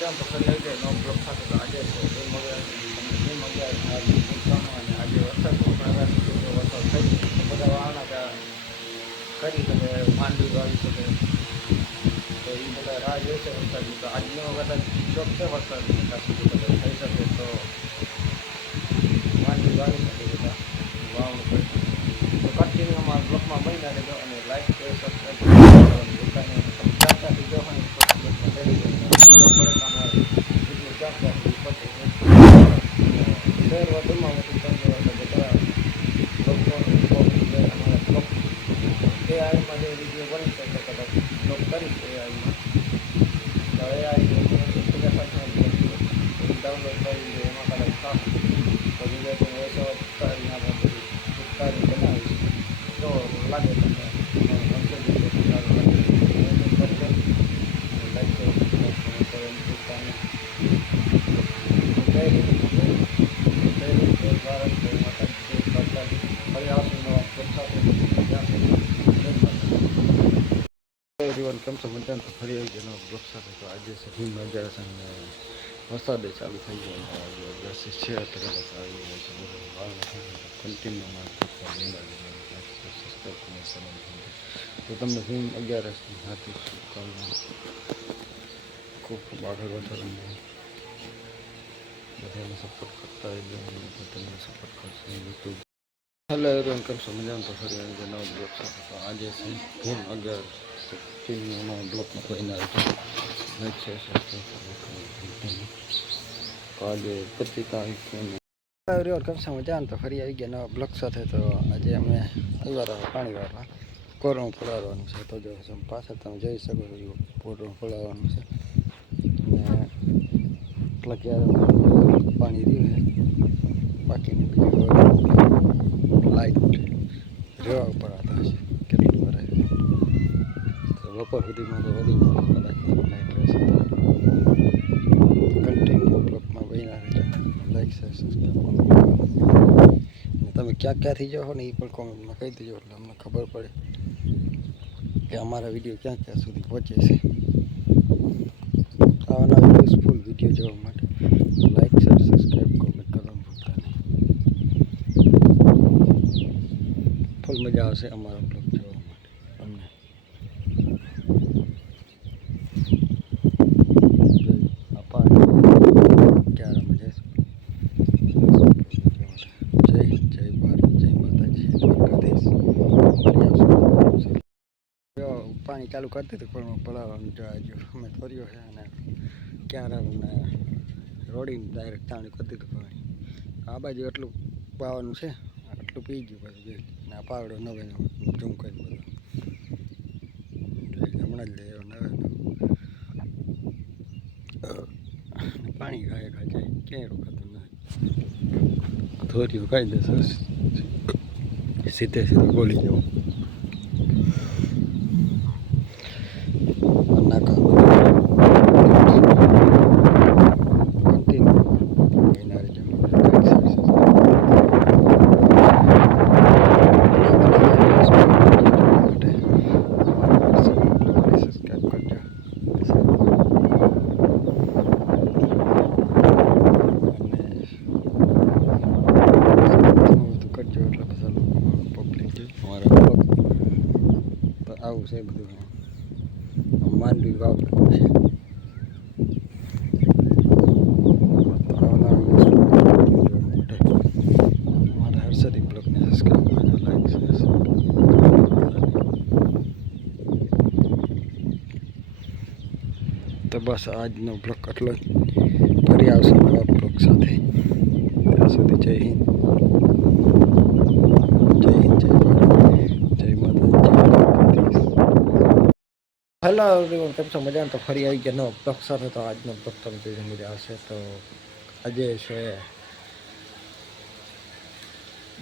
મજા તો ફરી આવી જાય નો બ્લોક સાથે તો આજે છે એ મજા અને આજે વરસાદ વરસાદ થઈ તો બધા વાહના કરી શકે માંડવી વાવી શકે તો એ બધા રાહ જોઈશે વરસાદની તો આજનો કદાચ ચોક છે વરસાદની ત્યાં સુધી કદાચ થઈ શકે તો માંડવી વાવી શકે બધા વાવણું કરી શકે તો કન્ટિન્યુ અમારા બ્લોકમાં બન્યા રહેજો અને લાઈક શેર સબસ્ક્રાઈબ કરવાનું ભૂલતા નહીં તમે ક્યાંથી જો હોય બ્લોકમાં થઈ જાય ખબર પડે કે અમારે વિડીયો ક્યાં પહોંચે શેર વધુમાં વધુ કરજો એટલે બધા લોકોને અમારા બ્લોક એઆઈમાં જે વિડીયો બની શકે કદાચ બ્લોક કરીશ એઆઈમાં તો એઆઈ ડાઉનલોડ કરી એમાં કદાચ ખાસ તો વિડીયો વોઇસ ઉતારીને આપણે બધું ઉતારી બનાવીશ તો લાગે તમને કેમ છો મજા તો ફરી આવી ગયો બ્લોક સાથે તો આજે છે ભીમ અગિયારસ અને વરસાદ ચાલુ થઈ ગયો અગિયારસ છે અત્યારે આવી ગયો છે કન્ટિન્યુ તો તમને ભીમ અગિયારસની હાથી શુભકામના ખૂબ ખૂબ આગળ વધારવાનું બધાને સપોર્ટ કરતા હોય તમને સપોર્ટ કરશે યુટ્યુબ હેલો એવરીવન કેમ છો મજામાં તો ફરી આવી ગયો નવો બ્લોગ સાથે તો આજે છે ભીમ 11 નો બ્લોકમાં કોઈ ના છે તો આજે 25 તારીખ એવરીવન કેમ છો મજામાં તો ફરી આવી ગયા નવા બ્લોગ સાથે તો આજે અમે આવ્યા પાણી વાળવા કોરું પડાવવાનું છે તો જો પાછળ તમે જોઈ શકો છો કોરું પડાવવાનું છે અને એટલા ક્યારે પાણી રહ્યું છે બાકીની બીજું લાઈટ રેવા ઉપર આવતા હશે કેટલું ભરાય તો બપોર સુધીમાં તો વધી કદાચ લાઈટ રહેશે કન્ટિન્યુ બ્લોકમાં બન્યા રહેજો લાઈક શેર સબસ્ક્રાઈબ તમે ક્યાંથી જાઓ ને એ પણ કોમેન્ટમાં કહી દેજો એટલે અમને ખબર પડે કે અમારા વિડીયો ક્યાં સુધી પહોંચે છે આવાના યુઝફુલ વિડીયો જોવા માટે લાઈક શેર સબસ્ક્રાઈબ કોમેન્ટ કરવાનું ભૂલતા નહીં ફૂલ મજા આવશે અમારા બ્લોગ જોવા માટે તમને ક્યારે મજા જય જય ભારત જય માતાજી દ્વારકાધીશ પાણી ચાલુ કરી દીધું પણ પડાવવાનું જો અમે કર્યો છે અને ક્યારે રોડીને ડાયરેક્ટ ચાલુ કરી દીધું પાણી આ બાજુ એટલું પાવાનું છે આટલું પી ગયું પાછું જોઈ ને આ પાવડો નવે ઝૂમ કરી બધું હમણાં જ લઈ નવે પાણી ગાય જાય ક્યાંય રોકાતું નથી ધોર્યું કાઢી દે સરસ સીધે સીધું બોલી જવું નાકા આવું છે બધું માંડવી વાવવાનું છે અમારા હર્ષદી બ્લોગને સબસ્ક્રાઈબ કરજો લાઈક તો બસ આજનો બ્લોગ આટલો જ ફરી આવશે નવા બ્લોગ સાથે ત્યાં સુધી જય હિન્દ જય હિન્દ જય ભારત જય માતાજી હેલો એવરીવન કેમ છો મજામાં તો ફરી આવી ગયા નવો બ્લોગ સાથે તો આજનો બ્લોગ તમે જોઈને મજા આવશે તો આજે છે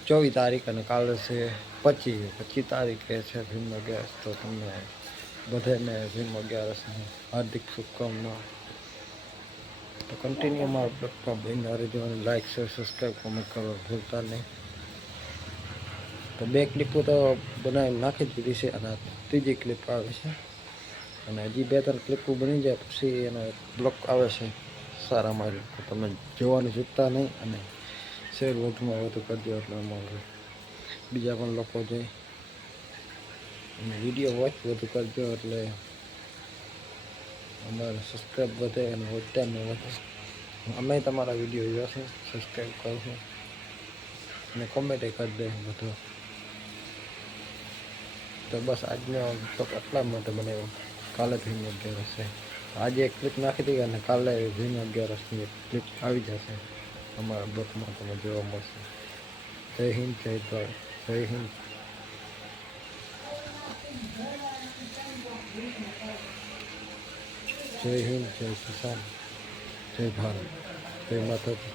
24 તારીખ અને કાલે છે 25 તારીખે છે ભીમ અગિયારસ તો તમને બધાને ભીમ અગિયારસની હાર્દિક શુભકામનાઓ તો કન્ટિન્યુ અમારા બ્લોગમાં બન્યા રહેજો અને લાઈક શેર સબસ્ક્રાઈબ કોમેન્ટ કરવા ભૂલતા નહીં તો બે ક્લિપો તો બનાવી નાખી જ દીધી છે અને ત્રીજી ક્લિપ આવે છે અને હજી 2-3 ક્લિપો બની જાય પછી એનો એક બ્લોગ આવે છે સારા મારે, તો તમે જોવાનું ચૂકતા નહીં અને શેર વધુમાં વધુ કરજો એટલે અમારું બીજા પણ લોકો જોઈ અને વિડીયો વોચ વધુ કરજો એટલે અમારે સબસ્ક્રાઈબ વધે અને વધતાને વધે. અમે તમારા વિડીયો જોશું, સબસ્ક્રાઈબ કરશું અને કોમેન્ટ કરી દે બધું. તો બસ આજનો બ્લોગ એટલા માટે બનાવ્યો. કાલે ભીમ 11 છે, આજે એક ક્લિપ નાખી દઈએ અને કાલે ભીમ 11ની એક ક્લિપ આવી જશે અમારા બ્લોગમાં, તમે જોવા મળશે. જય હિન્દ, જય ભારત, જય હિન્દ. જય હિન્દ, જય કિસાન, જય ભારત, જય માતાજી.